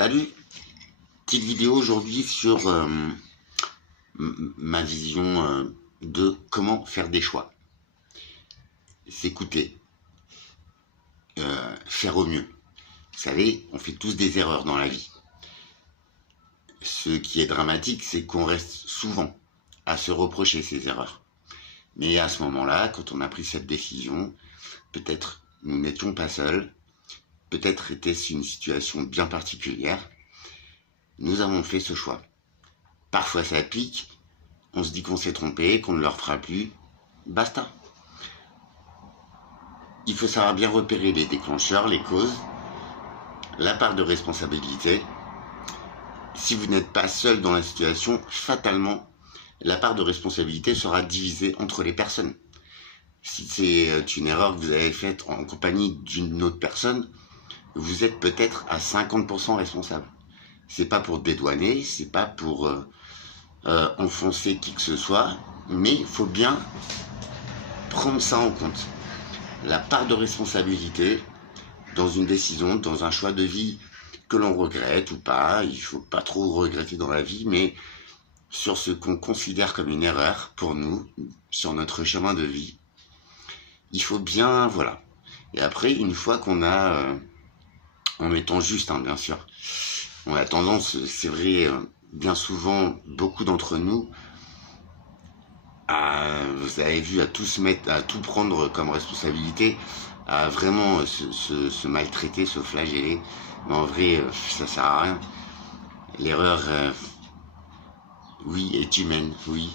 Salut, petite vidéo aujourd'hui sur ma vision de comment faire des choix. S'écouter, faire au mieux. Vous savez, on fait tous des erreurs dans la vie. Ce qui est dramatique, c'est qu'on reste souvent à se reprocher ces erreurs. Mais à ce moment-là, quand on a pris cette décision, peut-être nous n'étions pas seuls, peut-être était-ce une situation bien particulière. Nous avons fait ce choix. Parfois ça pique, on se dit qu'on s'est trompé, qu'on ne le refera plus. Basta. Il faut savoir bien repérer les déclencheurs, les causes, la part de responsabilité. Si vous n'êtes pas seul dans la situation, fatalement, la part de responsabilité sera divisée entre les personnes. Si c'est une erreur que vous avez faite en compagnie d'une autre personne, vous êtes peut-être à 50% responsable. C'est pas pour dédouaner, c'est pas pour enfoncer qui que ce soit, mais il faut bien prendre ça en compte. La part de responsabilité dans une décision, dans un choix de vie que l'on regrette ou pas, il faut pas trop regretter dans la vie, mais sur ce qu'on considère comme une erreur pour nous, sur notre chemin de vie, il faut bien, voilà. Et après, une fois qu'on a, en étant juste, bien sûr, on a tendance, c'est vrai, bien souvent, beaucoup d'entre nous, vous avez vu, à tout se mettre, à tout prendre comme responsabilité, à vraiment se maltraiter, se flageller. Mais en vrai, ça sert à rien. L'erreur, oui, est humaine, oui.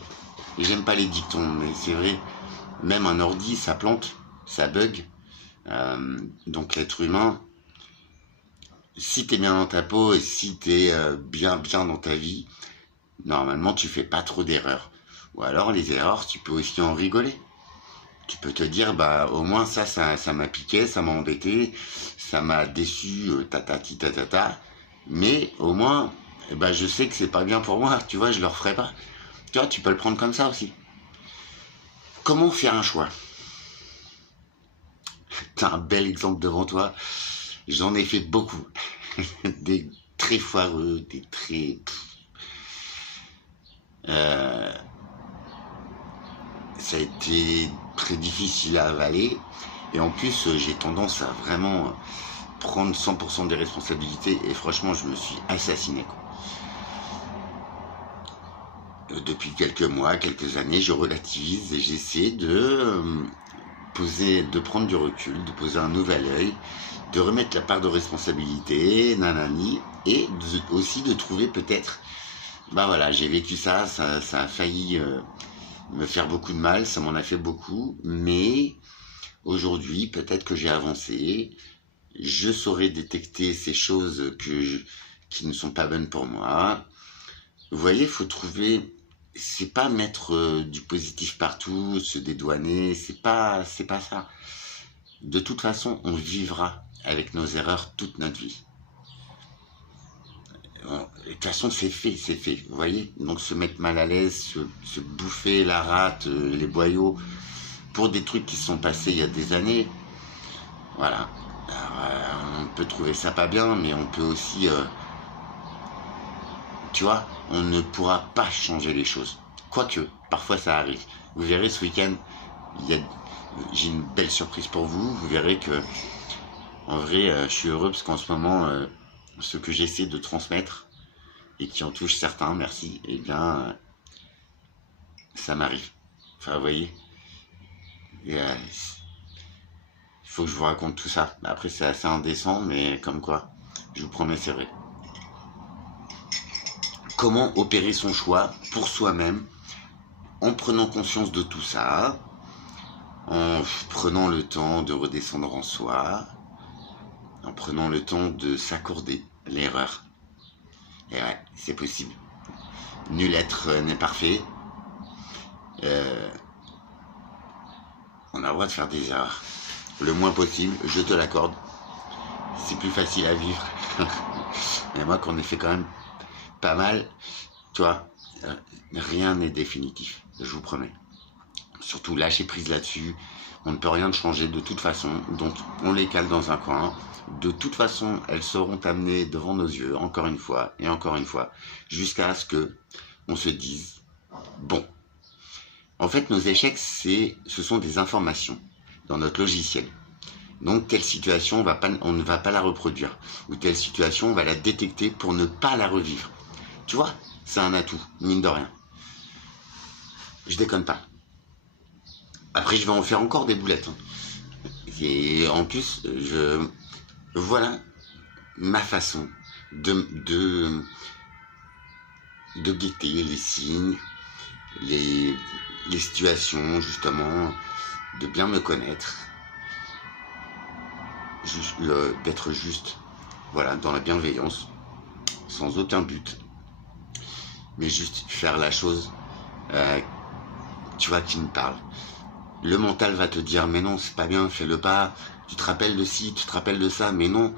Et j'aime pas les dictons, mais c'est vrai, même un ordi, ça plante, ça bug. Donc l'être humain, si t'es bien dans ta peau et si t'es bien dans ta vie, normalement tu fais pas trop d'erreurs. Ou alors les erreurs, tu peux aussi en rigoler. Tu peux te dire, bah au moins ça m'a piqué, ça m'a embêté, ça m'a déçu, tatati tatata. Mais au moins, je sais que c'est pas bien pour moi, tu vois, je le referai pas. Tu vois, tu peux le prendre comme ça aussi. Comment faire un choix? T'as un bel exemple devant toi. J'en ai fait beaucoup. Des très foireux, des très... ça a été très difficile à avaler. Et en plus, j'ai tendance à vraiment prendre 100% des responsabilités. Et franchement, je me suis assassiné, quoi. Depuis quelques mois, quelques années, je relativise et j'essaie de prendre du recul, de poser un nouvel œil, de remettre la part de responsabilité, nanani, et aussi de trouver peut-être, voilà, j'ai vécu ça a failli me faire beaucoup de mal, ça m'en a fait beaucoup, mais aujourd'hui, peut-être que j'ai avancé, je saurais détecter ces choses qui ne sont pas bonnes pour moi. Vous voyez, il faut trouver, c'est pas mettre du positif partout, se dédouaner, c'est pas ça. De toute façon, on vivra avec nos erreurs toute notre vie. De toute façon, c'est fait, vous voyez. Donc se mettre mal à l'aise, se bouffer la rate, les boyaux, pour des trucs qui se sont passés il y a des années, voilà. Alors, on peut trouver ça pas bien, mais on peut aussi... tu vois, on ne pourra pas changer les choses. Quoique, parfois ça arrive. Vous verrez ce week-end, j'ai une belle surprise pour vous. Vous verrez que, en vrai, je suis heureux parce qu'en ce moment, ce que j'essaie de transmettre et qui en touche certains, merci, eh bien, ça m'arrive. Enfin, vous voyez, il faut que je vous raconte tout ça. Après, c'est assez indécent, mais comme quoi, je vous promets, c'est vrai. Comment opérer son choix pour soi-même en prenant conscience de tout ça, en prenant le temps de redescendre en soi, en prenant le temps de s'accorder l'erreur. Et ouais, c'est possible. Nul être n'est parfait. On a le droit de faire des erreurs. Le moins possible, je te l'accorde. C'est plus facile à vivre. Mais moi, qu'on ait fait quand même pas mal, tu vois, rien n'est définitif, je vous promets. Surtout lâcher prise là-dessus. On ne peut rien changer de toute façon, donc on les cale dans un coin. De toute façon, elles seront amenées devant nos yeux, encore une fois, et encore une fois, jusqu'à ce que on se dise, bon. En fait, nos échecs, ce sont des informations dans notre logiciel. Donc, telle situation, on ne va pas la reproduire. Ou telle situation, on va la détecter pour ne pas la revivre. Tu vois, c'est un atout, mine de rien. Je déconne pas. Après, je vais en faire encore des boulettes. Et en plus, voilà ma façon de guetter les signes, les situations, justement, de bien me connaître, d'être juste, voilà, dans la bienveillance, sans aucun but, mais juste faire la chose, tu vois, qui me parle. Le mental va te dire, mais non, c'est pas bien, fais-le pas, tu te rappelles de ci, tu te rappelles de ça, mais non,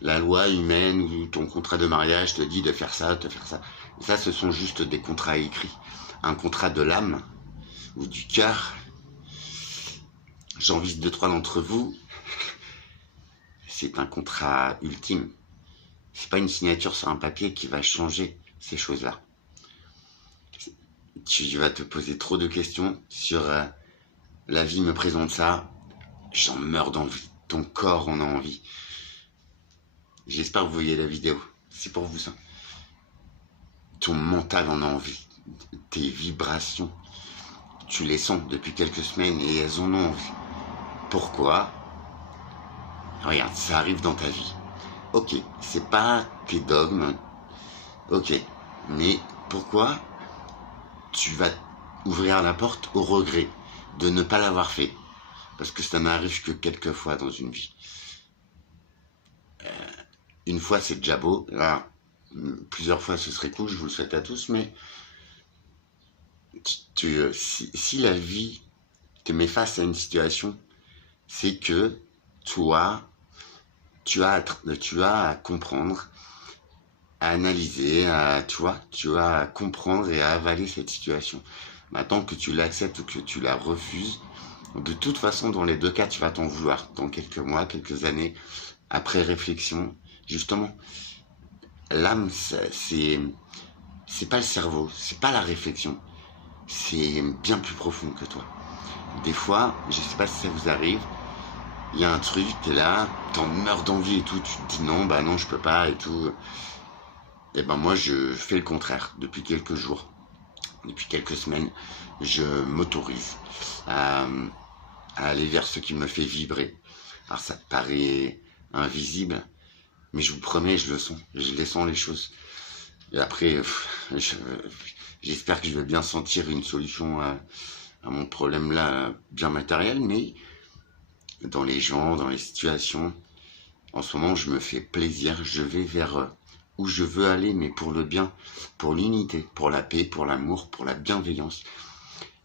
la loi humaine ou ton contrat de mariage te dit de faire ça, de faire ça. Et ça, ce sont juste des contrats écrits. Un contrat de l'âme ou du cœur, j'en vise 2-3 d'entre vous, c'est un contrat ultime. C'est pas une signature sur un papier qui va changer ces choses-là. Tu vas te poser trop de questions sur la vie me présente ça, j'en meurs d'envie, ton corps en a envie. J'espère que vous voyez la vidéo, c'est pour vous ça. Ton mental en a envie, tes vibrations, tu les sens depuis quelques semaines et elles en ont envie. Pourquoi? Regarde, ça arrive dans ta vie. Ok, c'est pas tes dogmes, ok, mais pourquoi tu vas ouvrir la porte au regret de ne pas l'avoir fait? Parce que ça n'arrive que quelques fois dans une vie. Une fois, c'est déjà beau. Alors, plusieurs fois, ce serait cool, je vous le souhaite à tous, mais si la vie te met face à une situation, c'est que toi, tu as à comprendre, à analyser, tu as à comprendre et à avaler cette situation. Maintenant que tu l'acceptes ou que tu la refuses, de toute façon, dans les deux cas, tu vas t'en vouloir. Dans quelques mois, quelques années, après réflexion, justement, l'âme, c'est pas le cerveau, c'est pas la réflexion. C'est bien plus profond que toi. Des fois, je sais pas si ça vous arrive, il y a un truc, t'es là, t'en meurs d'envie et tout, tu te dis non, bah non, je peux pas et tout. Et ben moi, je fais le contraire depuis quelques jours, depuis quelques semaines, je m'autorise à aller vers ce qui me fait vibrer. Alors ça paraît invisible, mais je vous promets, je le sens, je les sens les choses. Et après, j'espère que je vais bien sentir une solution à mon problème là, bien matériel, mais dans les gens, dans les situations, en ce moment, je me fais plaisir, je vais vers où je veux aller, mais pour le bien, pour l'unité, pour la paix, pour l'amour, pour la bienveillance,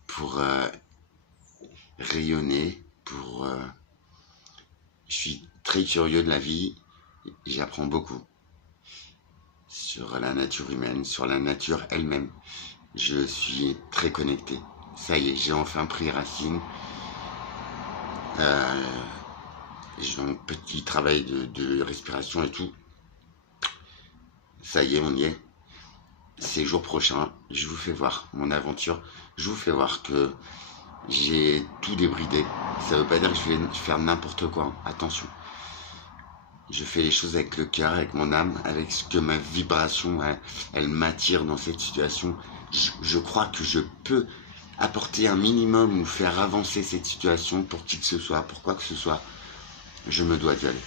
pour rayonner, je suis très curieux de la vie, j'apprends beaucoup sur la nature humaine, sur la nature elle-même. Je suis très connecté. Ça y est, j'ai enfin pris racine. J'ai un petit travail de respiration et tout. Ça y est, on y est. Ces jours prochains, je vous fais voir mon aventure. Je vous fais voir que j'ai tout débridé. Ça veut pas dire que je vais faire n'importe quoi. Attention. Je fais les choses avec le cœur, avec mon âme, avec ce que ma vibration, elle m'attire dans cette situation. Je crois que je peux apporter un minimum ou faire avancer cette situation pour qui que ce soit, pour quoi que ce soit. Je me dois d'y aller.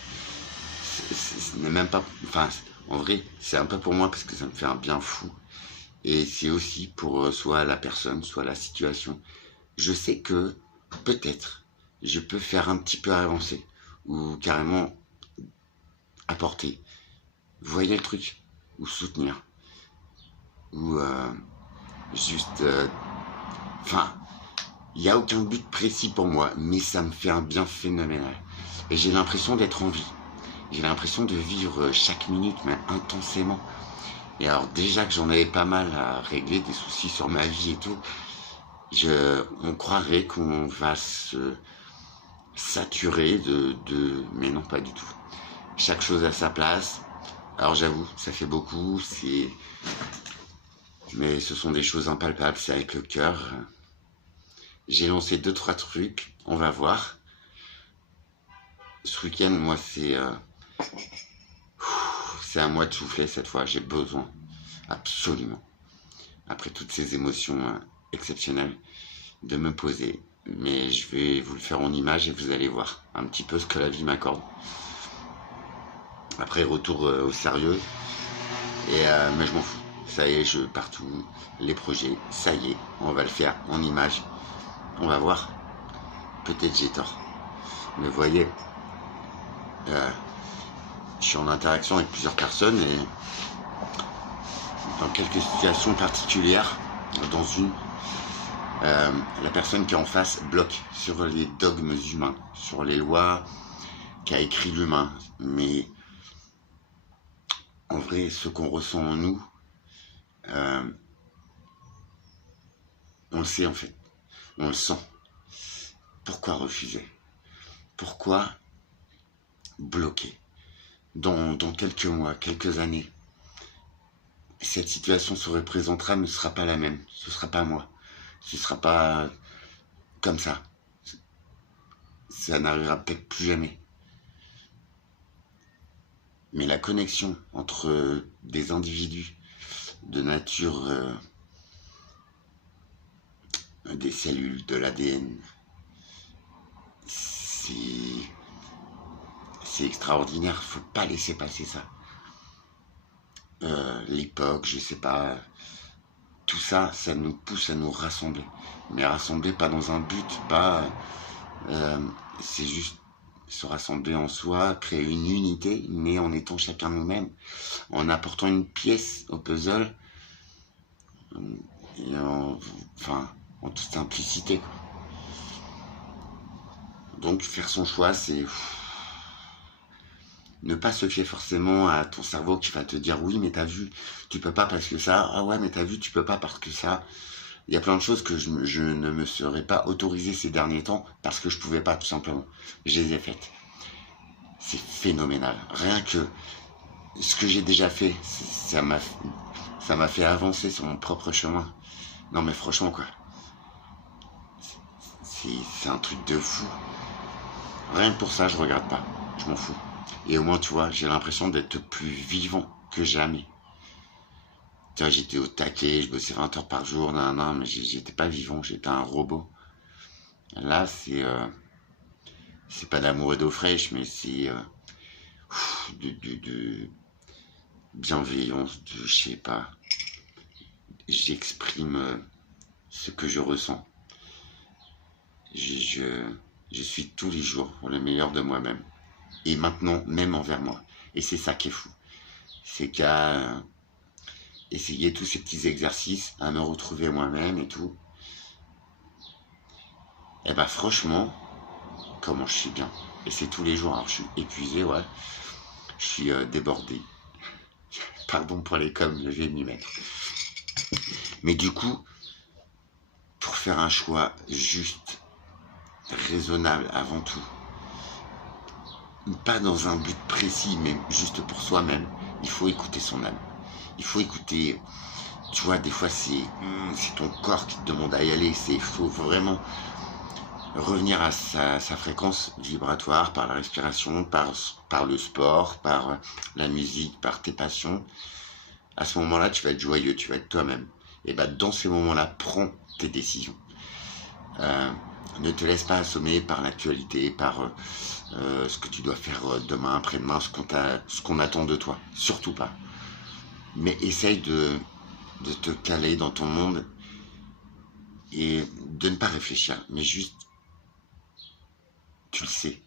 Ce n'est même pas... Enfin, en vrai, c'est un peu pour moi parce que ça me fait un bien fou. Et c'est aussi pour soit la personne, soit la situation. Je sais que peut-être je peux faire un petit peu avancer ou carrément apporter. Vous voyez le truc? Ou soutenir. Ou juste... Enfin, il n'y a aucun but précis pour moi, mais ça me fait un bien phénoménal. Et j'ai l'impression d'être en vie. J'ai l'impression de vivre chaque minute, mais intensément. Et alors déjà que j'en avais pas mal à régler des soucis sur ma vie et tout, on croirait qu'on va saturé mais non, pas du tout. Chaque chose à sa place. Alors j'avoue, ça fait beaucoup, mais ce sont des choses impalpables, c'est avec le cœur. J'ai lancé 2-3 trucs, on va voir. Ce week-end, moi, c'est à moi de souffler cette fois, j'ai besoin, absolument, après toutes ces émotions exceptionnelles, de me poser. Mais je vais vous le faire en image et vous allez voir un petit peu ce que la vie m'accorde. Après, retour au sérieux. Mais je m'en fous. Ça y est, je partout. Les projets, ça y est, on va le faire en image. On va voir. Peut-être j'ai tort. Mais vous voyez, je suis en interaction avec plusieurs personnes et dans quelques situations particulières, dans une, la personne qui est en face bloque sur les dogmes humains, sur les lois qu'a écrit l'humain. Mais en vrai, ce qu'on ressent en nous, on le sait en fait, on le sent. Pourquoi refuser? Pourquoi bloquer? Dans quelques mois, quelques années, cette situation se représentera, ne sera pas la même. Ce sera pas moi. Ce sera pas comme ça. Ça n'arrivera peut-être plus jamais. Mais la connexion entre des individus de nature, des cellules, de l'ADN, c'est extraordinaire. Faut pas laisser passer ça. L'époque, je sais pas, tout ça, ça nous pousse à nous rassembler. Mais rassembler pas dans un but, pas, c'est juste se rassembler en soi, créer une unité, mais en étant chacun nous-mêmes, en apportant une pièce au puzzle, et en toute simplicité, quoi. Donc faire son choix, c'est ne pas se fier forcément à ton cerveau qui va te dire oui mais t'as vu, tu peux pas parce que ça, ah ouais mais t'as vu, tu peux pas parce que ça. Il y a plein de choses que je ne me serais pas autorisé ces derniers temps parce que je pouvais pas, tout simplement. Je les ai faites. C'est phénoménal. Rien que ce que j'ai déjà fait, ça m'a fait avancer sur mon propre chemin. Non mais franchement quoi. C'est un truc de fou. Rien que pour ça, je regarde pas. Je m'en fous. Et au moins, tu vois, j'ai l'impression d'être plus vivant que jamais. Tu vois, j'étais au taquet, je bossais 20 heures par jour, mais j'étais pas vivant, j'étais un robot. Là, c'est pas d'amour et d'eau fraîche, mais c'est de bienveillance, je sais pas. J'exprime ce que je ressens. Je suis tous les jours le meilleur de moi-même. Et maintenant, même envers moi. Et c'est ça qui est fou. C'est qu'à essayer tous ces petits exercices, à me retrouver moi-même et tout. Et bah franchement, comment je suis bien. Et c'est tous les jours. Alors je suis épuisé, ouais. Je suis débordé. Pardon pour les coms, je vais m'y mettre. Mais du coup, pour faire un choix juste, raisonnable avant tout, pas dans un but précis, mais juste pour soi-même, il faut écouter son âme. Il faut écouter, tu vois, des fois c'est ton corps qui te demande à y aller. Il faut vraiment revenir à sa fréquence vibratoire par la respiration, par le sport, par la musique, par tes passions. À ce moment-là, tu vas être joyeux, tu vas être toi-même. Et bah dans ces moments-là, prends tes décisions. Ne te laisse pas assommer par l'actualité, par ce que tu dois faire demain, après-demain, ce qu'on attend de toi. Surtout pas. Mais essaye de te caler dans ton monde et de ne pas réfléchir, mais juste, tu le sais.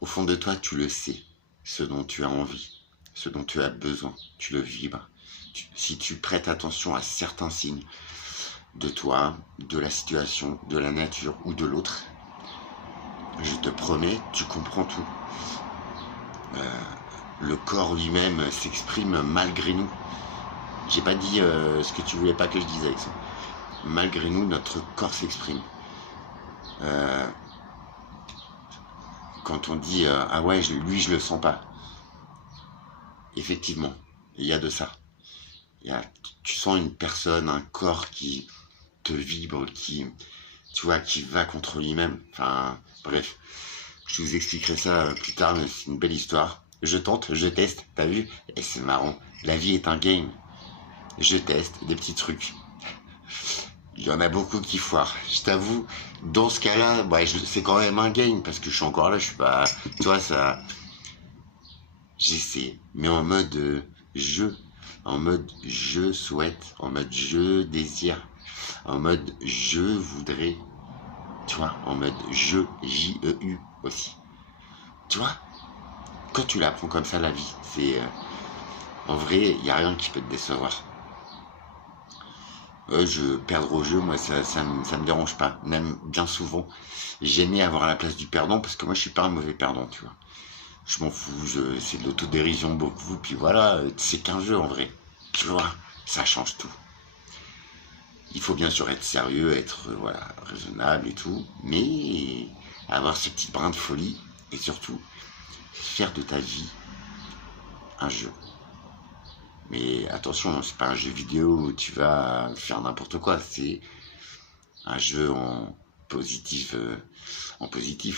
Au fond de toi, tu le sais, ce dont tu as envie, ce dont tu as besoin, tu le vibres. Si tu prêtes attention à certains signes de toi, de la situation, de la nature ou de l'autre, je te promets, tu comprends tout. Le corps lui-même s'exprime malgré nous. J'ai pas dit ce que tu voulais pas que je dise avec ça. Malgré nous, notre corps s'exprime. quand on dit ah ouais, lui, je le sens pas. Effectivement, il y a de ça. Il y a, tu sens une personne, un corps qui te vibre, qui, tu vois, qui va contre lui-même. Enfin, bref, je vous expliquerai ça plus tard, mais c'est une belle histoire. Je tente, je teste, t'as vu? Et c'est marrant. La vie est un game. Je teste des petits trucs. Il y en a beaucoup qui foirent. Je t'avoue, dans ce cas-là, ouais, c'est quand même un game parce que je suis encore là, je suis pas. Tu vois, ça. J'essaie, mais en mode je. En mode je souhaite. En mode je désire. En mode je voudrais. Tu vois, en mode je, J-E-U aussi. Tu vois, quand tu l'apprends comme ça, la vie, c'est. En vrai, il n'y a rien qui peut te décevoir. Je perdre au jeu, moi, ça me dérange pas. Même bien souvent, j'aimais avoir la place du perdant parce que moi, je suis pas un mauvais perdant, tu vois. Je m'en fous, c'est de l'autodérision beaucoup, puis voilà, c'est qu'un jeu en vrai. Tu vois, ça change tout. Il faut bien sûr être sérieux, être voilà, raisonnable et tout, mais avoir ce petit brin de folie et surtout faire de ta vie un jeu. Mais attention, c'est pas un jeu vidéo où tu vas faire n'importe quoi, c'est un jeu en positif,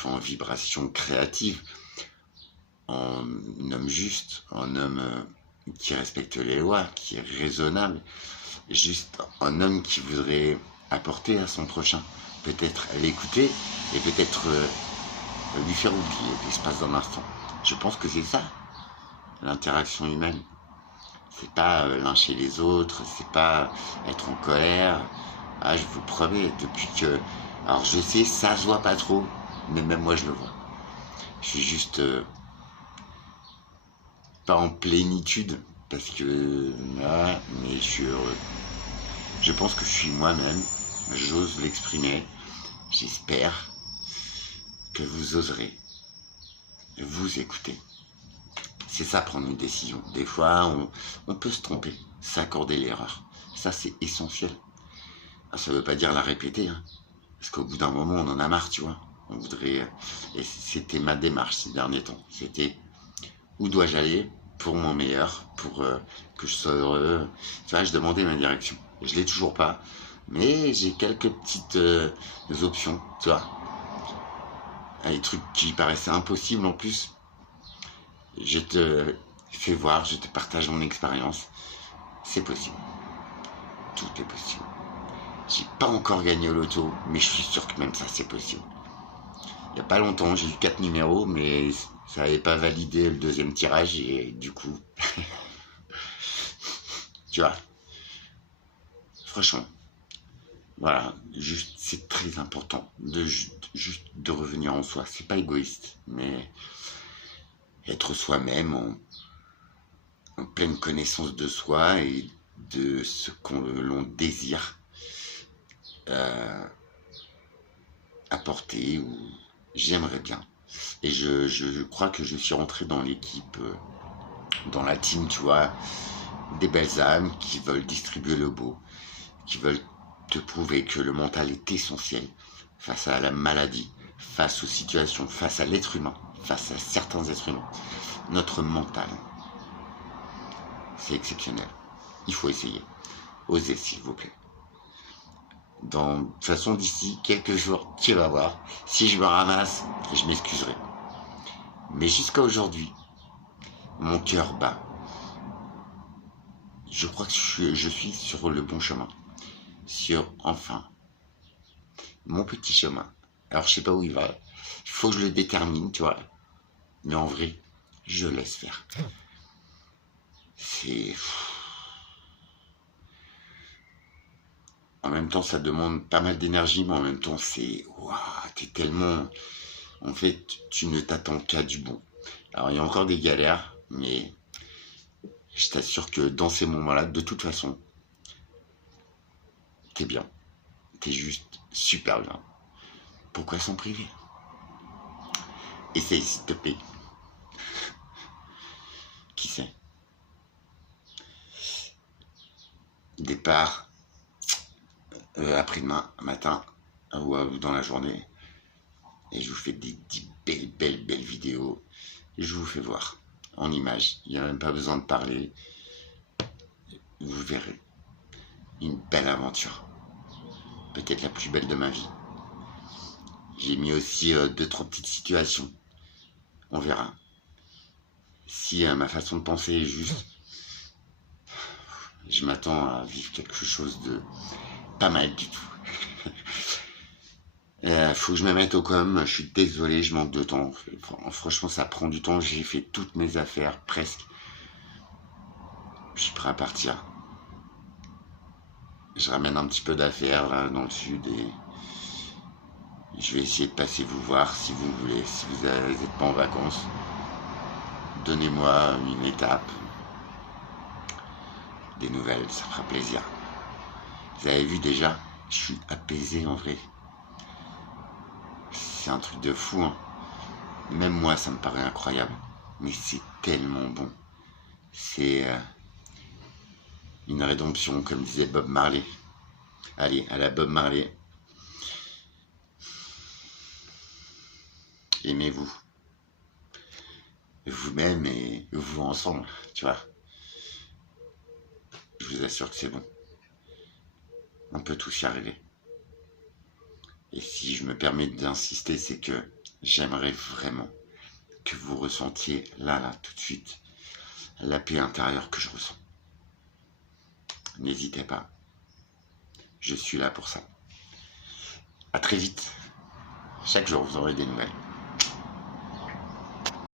en vibration créative, en homme juste, en homme qui respecte les lois, qui est raisonnable, juste un homme qui voudrait apporter à son prochain, peut-être l'écouter et peut-être lui faire oublier l'espace d'un instant. Je pense que c'est ça, l'interaction humaine. C'est pas lyncher les autres, c'est pas être en colère. Ah, je vous promets, depuis que... Alors je sais, ça se voit pas trop, mais même moi je le vois. Je suis juste pas en plénitude, parce que... Ah, mais je suis heureux. Je pense que je suis moi-même, j'ose l'exprimer. J'espère que vous oserez vous écouter. C'est ça, prendre une décision. Des fois, on peut se tromper, s'accorder l'erreur. Ça, c'est essentiel. Ah, ça veut pas dire la répéter, hein, parce qu'au bout d'un moment, on en a marre, tu vois. On voudrait... Et c'était ma démarche ces derniers temps. C'était où dois-je aller pour mon meilleur, pour que je sois heureux. Tu vois, je demandais ma direction. Je l'ai toujours pas, mais j'ai quelques petites options, tu vois. Des trucs qui paraissaient impossibles en plus. Je te fais voir, je te partage mon expérience. C'est possible. Tout est possible. J'ai pas encore gagné au loto, mais je suis sûr que même ça, c'est possible. Il y a pas longtemps, j'ai eu 4 numéros, mais ça n'avait pas validé le deuxième tirage, et du coup... tu vois, franchement, voilà, juste, c'est très important de juste de revenir en soi. C'est pas égoïste, mais être soi-même en pleine connaissance de soi et de ce qu'on l'on désire apporter ou j'aimerais bien. Et je crois que je suis rentré dans l'équipe, dans la team, tu vois, des belles âmes qui veulent distribuer le beau, qui veulent te prouver que le mental est essentiel face à la maladie, face aux situations, face à l'être humain, face à certains êtres humains. Notre mental, c'est exceptionnel. Il faut essayer. Osez, s'il vous plaît. De toute façon, d'ici quelques jours, tu vas voir. Si je me ramasse, je m'excuserai. Mais jusqu'à aujourd'hui, mon cœur bat. Je crois que je suis sur le bon chemin. Sur, enfin, mon petit chemin. Alors, je sais pas où il va. Il faut que je le détermine, tu vois. Mais en vrai, je laisse faire. C'est... En même temps, ça demande pas mal d'énergie, mais en même temps, c'est... Waouh, t'es tellement... En fait, tu ne t'attends qu'à du bon. Alors, il y a encore des galères, mais je t'assure que dans ces moments-là, de toute façon, t'es bien. T'es juste super bien. Pourquoi s'en priver? Essaye, s'il te plaît. Qui sait? Départ après-demain, matin, ou dans la journée. Et je vous fais des belles vidéos. Et je vous fais voir en images. Il n'y a même pas besoin de parler. Vous verrez une belle aventure. Peut-être la plus belle de ma vie. J'ai mis aussi 2-3 petites situations. On verra. Si ma façon de penser est juste, je m'attends à vivre quelque chose de pas mal du tout. Faut que je me mette au com, je suis désolé, je manque de temps. Franchement, ça prend du temps, j'ai fait toutes mes affaires, presque. Je suis prêt à partir. Je ramène un petit peu d'affaires là dans le sud et je vais essayer de passer vous voir si vous voulez, si vous n'êtes pas en vacances. Donnez-moi une étape, des nouvelles, ça fera plaisir. Vous avez vu déjà, je suis apaisé en vrai. C'est un truc de fou, hein. Même moi, ça me paraît incroyable. Mais c'est tellement bon. C'est une rédemption, comme disait Bob Marley. Allez, à la Bob Marley. Aimez-vous. Vous-même et vous ensemble, tu vois. Je vous assure que c'est bon. On peut tous y arriver. Et si je me permets d'insister, c'est que j'aimerais vraiment que vous ressentiez là, tout de suite, la paix intérieure que je ressens. N'hésitez pas. Je suis là pour ça. À très vite. Chaque jour, vous aurez des nouvelles.